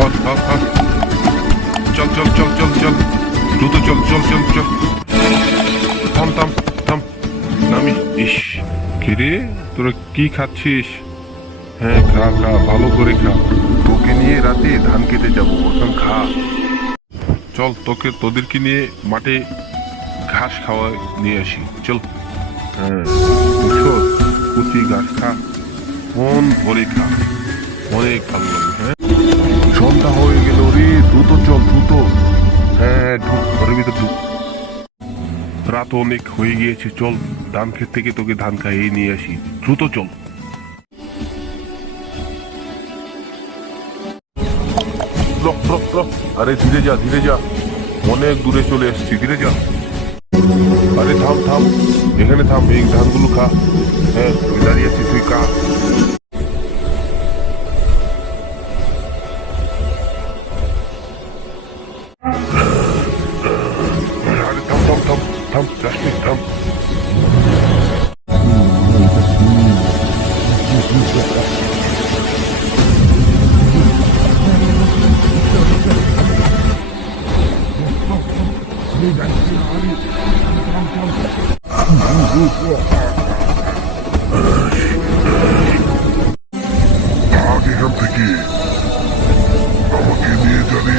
চল চল চল চল চল, দ্রুত চল চল চল চল। থাম থাম থাম, নামি। ইস, কিরে তোরা কি খাচ্ছিস? হ্যাঁ খা খা, ভালো করে খা। তোকে নিয়ে রাতে ধান কেটে যাবো, এখন খা। চল তোদেরকে নিয়ে মাঠে ঘাস খাওয়া নিয়ে আসি, চল। হ্যাঁ বুঝছো, কুচি ঘাস খা, মন ভরে খা, অনেক ভালো লাগবে। হ্যাঁ সন্ধ্যা হয়ে গেল রে, দ্রুত চল দ্রুত। হ্যাঁ ঢুক, ঘরের ভিতর ঢুক। রাত অনেক হয়ে গিয়েছে, চল ধান ক্ষেত থেকে তোকে ধান খাইয়ে নিয়ে আসি, দ্রুত চল। আরে ধীরে যা ধীরে যা, অনেক দূরে চলে এসছি, ধীরে যা। আরে থাম থাম, এখানে থাম, এই ধানগুলো খা। হ্যাঁ তুই দাঁড়িয়ে আছিস, তুই খা। আরে থাম থাম থাম থাম, যাসনি, থাম। ভাগ এখান থেকে, আমাকে নিয়ে যাবে।